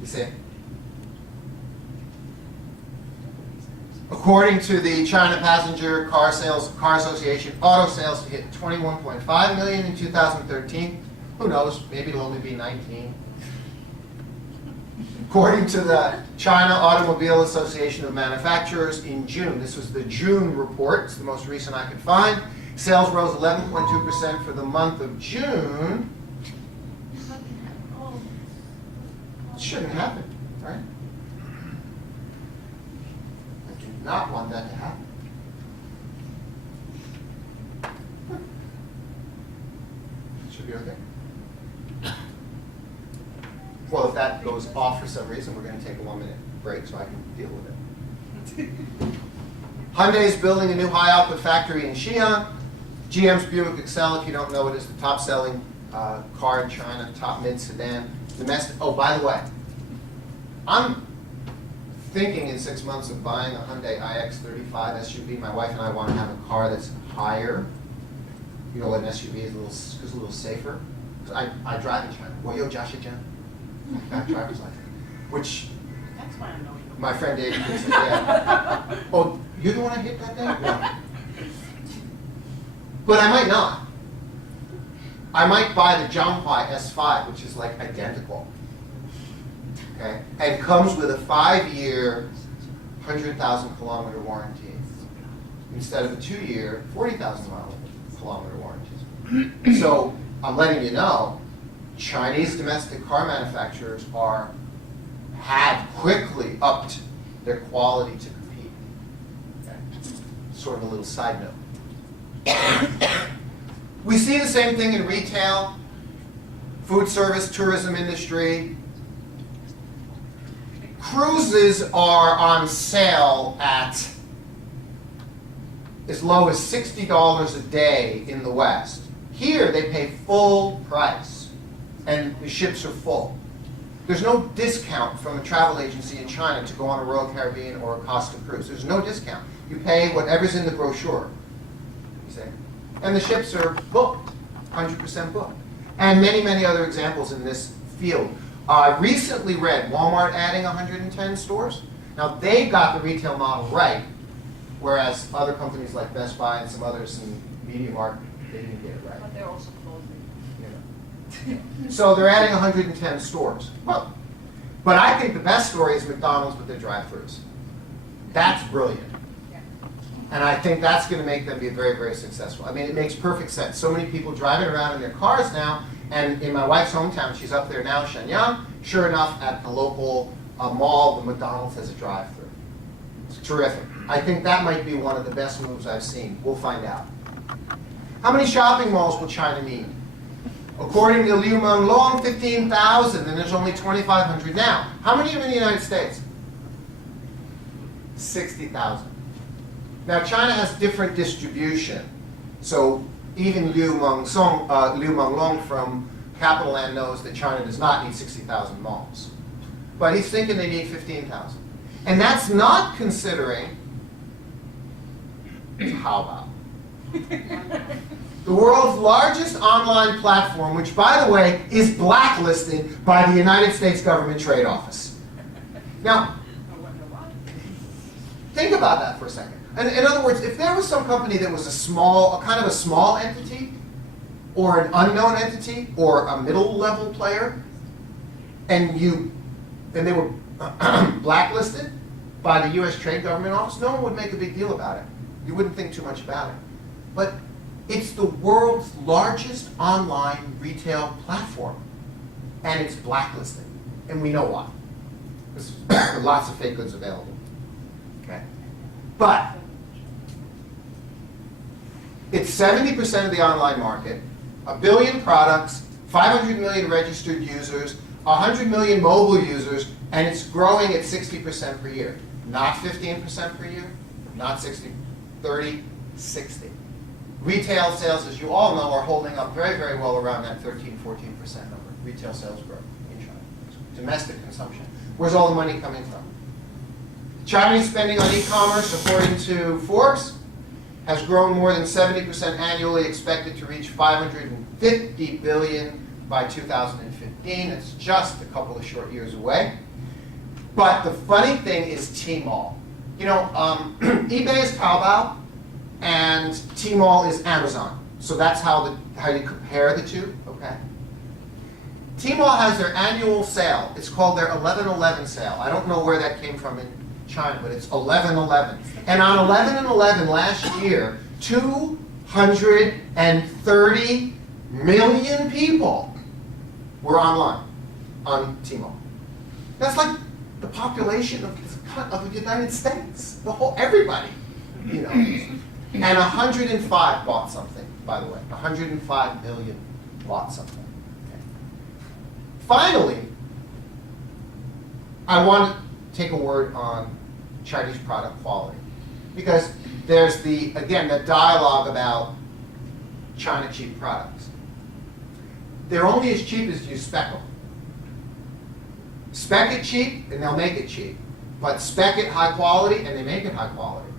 You see? According to the China Passenger Car Association, auto sales hit 21.5 million in 2013. Who knows? Maybe it'll only be 19. According to the China Automobile Association of Manufacturers in June, this was the June report, it's the most recent I could find, sales rose 11.2% for the month of June. It shouldn't happen, right? I do not want that to happen. Should be okay. Well, if that goes off for some reason, we're going to take a 1-minute break so I can deal with it. Hyundai is building a new high-output factory in Xi'an. GM's Buick Excel, if you don't know it, is the top-selling car in China, top mid sedan. Domestic. Oh, by the way, I'm thinking in 6 months of buying a Hyundai iX35 SUV. My wife and I want to have a car that's higher. You know what an SUV is, a little safer. I drive in China. 我有驾驶证. Got a driver's license. Which That's why I know you. my friend David said, yeah. Oh, you don't want to hit that thing? No. But I might not. I might buy the Shanghai S5, which is like identical. Okay? And comes with a 5-year, 100,000 kilometer warranty instead of a 2-year, 40,000 kilometer warranty. So I'm letting you know, Chinese domestic car manufacturers had quickly upped their quality to compete. Okay? Sort of a little side note. We see the same thing in retail, food service, tourism industry. Cruises are on sale at as low as $60 a day in the West. Here they pay full price and the ships are full. There's no discount from a travel agency in China to go on a Royal Caribbean or a Costa cruise. There's no discount. You pay whatever's in the brochure. You see? And the ships are booked, 100% booked. And many, many other examples in this field. I recently read Walmart adding 110 stores. Now they got the retail model right, whereas other companies like Best Buy and some others in MediaMarkt, they didn't get it right. But they're also closing. So they're adding 110 stores. Well, but I think the best story is McDonald's with their drive-thrus. That's brilliant. And I think that's going to make them be very, very successful. I mean, it makes perfect sense. So many people driving around in their cars now, and in my wife's hometown, she's up there now, Shenyang, sure enough, at the local mall, the McDonald's has a drive-thru. It's terrific. I think that might be one of the best moves I've seen. We'll find out. How many shopping malls will China need? According to Liu Menglong, 15,000, and there's only 2,500 now. How many are in the United States? 60,000. Now, China has different distribution. So even Liu Menglong from Capital Land knows that China does not need 60,000 malls. But he's thinking they need 15,000. And that's not considering Taobao. The world's largest online platform, which, by the way, is blacklisted by the United States Government Trade Office. Now, think about that for a second. In other words, if there was some company that was a kind of a small entity, or an unknown entity, or a middle-level player, and they were blacklisted by the U.S. Trade Government Office, no one would make a big deal about it. You wouldn't think too much about it. But it's the world's largest online retail platform, and it's blacklisted, and we know why. There's lots of fake goods available. Okay, but it's 70% of the online market, 1 billion products, 500 million registered users, 100 million mobile users, and it's growing at 60% per year. Not 15% per year, not 60, 30, 60. Retail sales, as you all know, are holding up very, very well around that 13, 14% number. Retail sales growth in China. Domestic consumption. Where's all the money coming from? Chinese spending on e-commerce, according to Forbes, has grown more than 70% annually, expected to reach 550 billion by 2015. It's just a couple of short years away. But the funny thing is Tmall. You know, eBay is Taobao, and Tmall is Amazon. So that's how you compare the two, okay? Tmall has their annual sale. It's called their 11/11 sale. I don't know where that came from in China, but it's 11/11. And on 11/11 last year, 230 million people were online on Tmall. That's like the population of the United States, everybody, you know. And 105 bought something, by the way. 105 million bought something. Okay. Finally, I want to take a word on Chinese product quality. Because there's again, the dialogue about China cheap products. They're only as cheap as you spec them. Spec it cheap, and they'll make it cheap. But spec it high quality, and they make it high quality.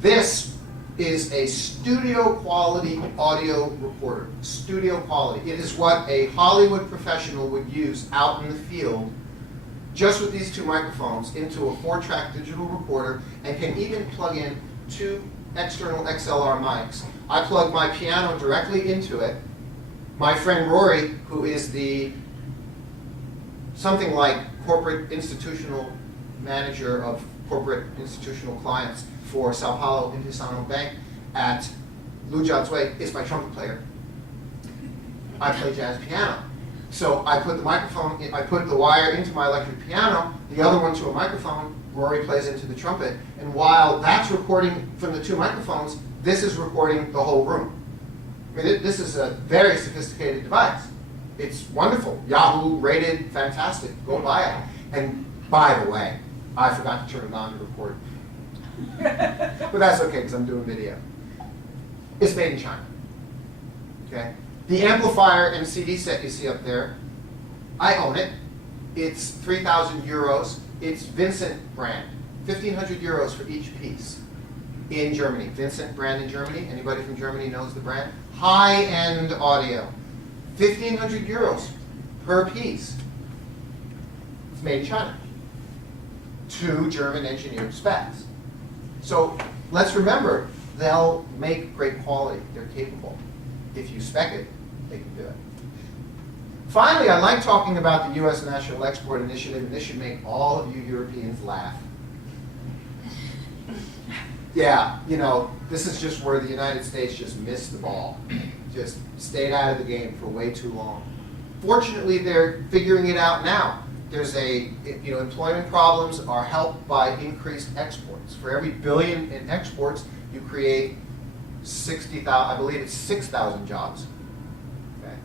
This is a studio quality audio recorder. Studio quality. It is what a Hollywood professional would use out in the field, just with these two microphones, into a 4-track digital recorder, and can even plug in 2 external XLR mics. I plug my piano directly into it. My friend Rory, who is something like corporate institutional manager of corporate institutional clients for Sao Paulo Intesano Bank at Lu Jiazui, is my trumpet player. I play jazz piano. So I put the microphone, I put the wire into my electric piano, the other one to a microphone, Rory plays into the trumpet, and while that's recording from the 2 microphones, this is recording the whole room. I mean, this is a very sophisticated device. It's wonderful. Yahoo rated fantastic. Go buy it. And by the way, I forgot to turn it on to record. But that's okay, because I'm doing video. It's made in China. Okay? The amplifier and CD set you see up there, I own it. It's 3,000 euros. It's Vincent brand. 1,500 euros for each piece in Germany. Vincent brand in Germany. Anybody from Germany knows the brand? High-end audio. 1,500 euros per piece. It's made in China. 2 German engineered specs. So let's remember, they'll make great quality. They're capable. If you spec it, they can do it. Finally, I like talking about the U.S. National Export Initiative, and this should make all of you Europeans laugh. Yeah, you know, this is just where the United States just missed the ball. Just stayed out of the game for way too long. Fortunately, they're figuring it out now. There's employment problems are helped by increased exports. For every billion in exports, you create 60,000, I believe it's 6,000 jobs. Okay.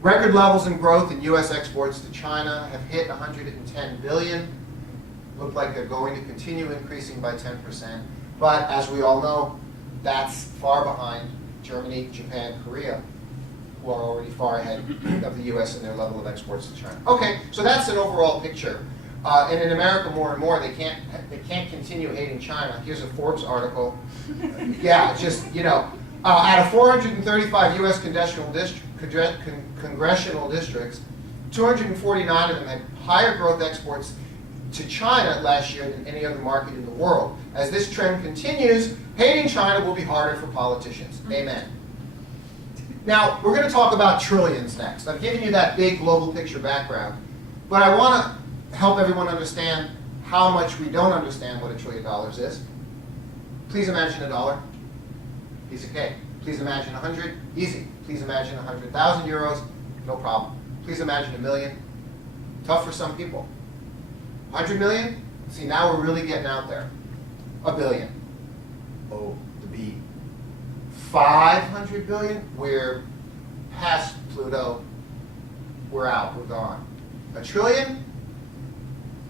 Record levels in growth in U.S. exports to China have hit 110 billion. Look like they're going to continue increasing by 10%. But as we all know, that's far behind Germany, Japan, Korea, who are already far ahead of the U.S. in their level of exports to China. Okay, so that's an overall picture. And in America, more and more, they can't continue hating China. Here's a Forbes article. Yeah, just, out of 435 U.S. congressional districts, 249 of them had higher growth exports to China last year than any other market in the world. As this trend continues, hating China will be harder for politicians. Amen. Now, we're going to talk about trillions next. I've given you that big global picture background, but I want to help everyone understand how much we don't understand what $1 trillion is. Please imagine $1. Piece of cake. Please imagine 100. Easy. Please imagine 100,000 euros. No problem. Please imagine 1 million. Tough for some people. 100 million? See, now we're really getting out there. 1 billion. Oh, the B. 500 billion? We're past Pluto. We're out. We're gone. 1 trillion?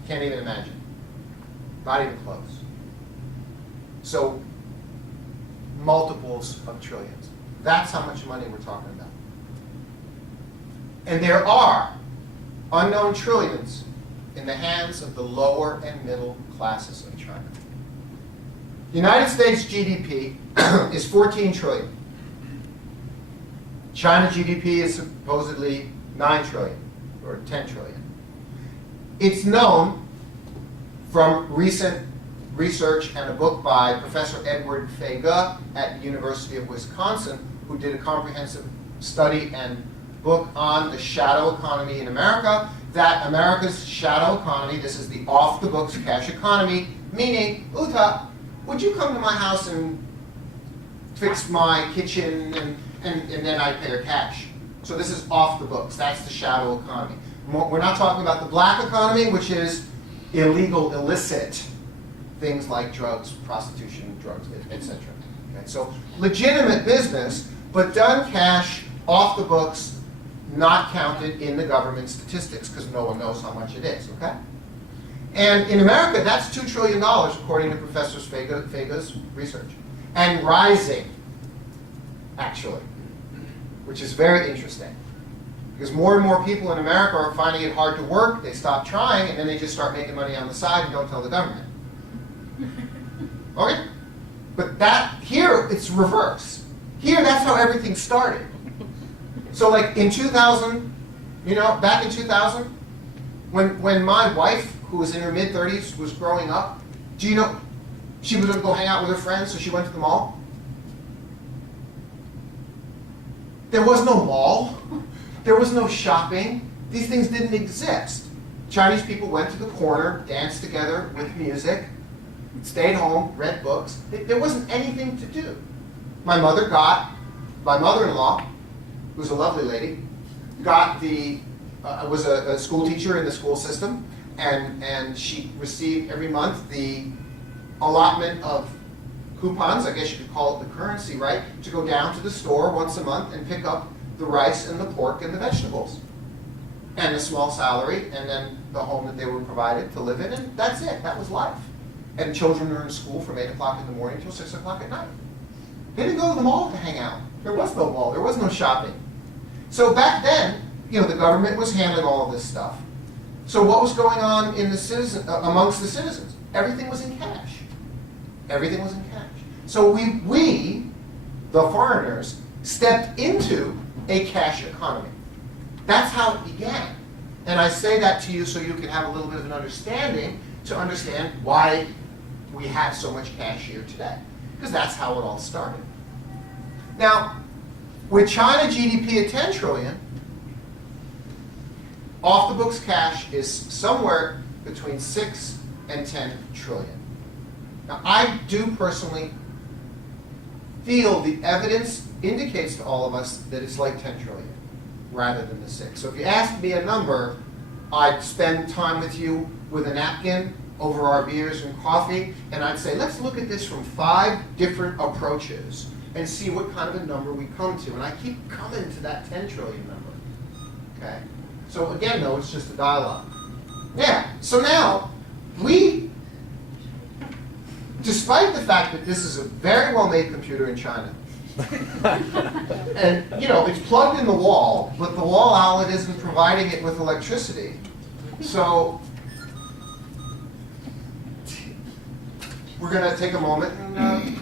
Can't even imagine. Not even close. So, multiples of trillions. That's how much money we're talking about. And there are unknown trillions in the hands of the lower and middle classes of China. The United States GDP is 14 trillion. China GDP is supposedly 9 trillion, or 10 trillion. It's known from recent research and a book by Professor Edward Fega at the University of Wisconsin, who did a comprehensive study and book on the shadow economy in America, that America's shadow economy, this is the off-the-books cash economy, meaning, Uta, would you come to my house and fix my kitchen and then I pay her cash? So this is off the books. That's the shadow economy. We're not talking about the black economy, which is illegal, illicit things like drugs, prostitution, drugs, etc. Okay? So legitimate business, but done cash, off the books, not counted in the government statistics because no one knows how much it is. Okay? And in America, that's $2 trillion, according to Professor Fega's research, and rising, actually, which is very interesting. Because more and more people in America are finding it hard to work, they stop trying, and then they just start making money on the side and don't tell the government. Okay? But that, here, it's reverse. Here, that's how everything started. So like in 2000, you know, back in 2000, when my wife, who was in her mid-30s, was growing up, do you know, she was going to go hang out with her friends, so she went to the mall? There was no mall. There was no shopping. These things didn't exist. Chinese people went to the corner, danced together with music, stayed home, read books. There wasn't anything to do. My mother-in-law, who's a lovely lady, was a school teacher in the school system, and she received every month the allotment of coupons, I guess you could call it the currency, right, to go down to the store once a month and pick up the rice and the pork and the vegetables. And a small salary, and then the home that they were provided to live in, and that's it. That was life. And children were in school from 8 o'clock in the morning till 6 o'clock at night. They didn't go to the mall to hang out. There was no mall. There was no shopping. So back then, you know, the government was handling all of this stuff. So what was going on in the amongst the citizens? Everything was in cash. Everything was in cash. So we, the foreigners, stepped into a cash economy. That's how it began. And I say that to you so you can have a little bit of an understanding to understand why we have so much cash here today. Because that's how it all started. Now, with China GDP at 10 trillion, off the books cash is somewhere between 6 and 10 trillion. Now, I do personally feel the evidence indicates to all of us that it's like 10 trillion rather than the 6. So if you asked me a number, I'd spend time with you with a napkin over our beers and coffee, and I'd say, let's look at this from 5 different approaches and see what kind of a number we come to. And I keep coming to that 10 trillion number. Okay? So again, though, it's just a dialogue. Yeah, so now, despite the fact that this is a very well-made computer in China, and, you know, it's plugged in the wall, but the wall outlet isn't providing it with electricity. So we're going to take a moment and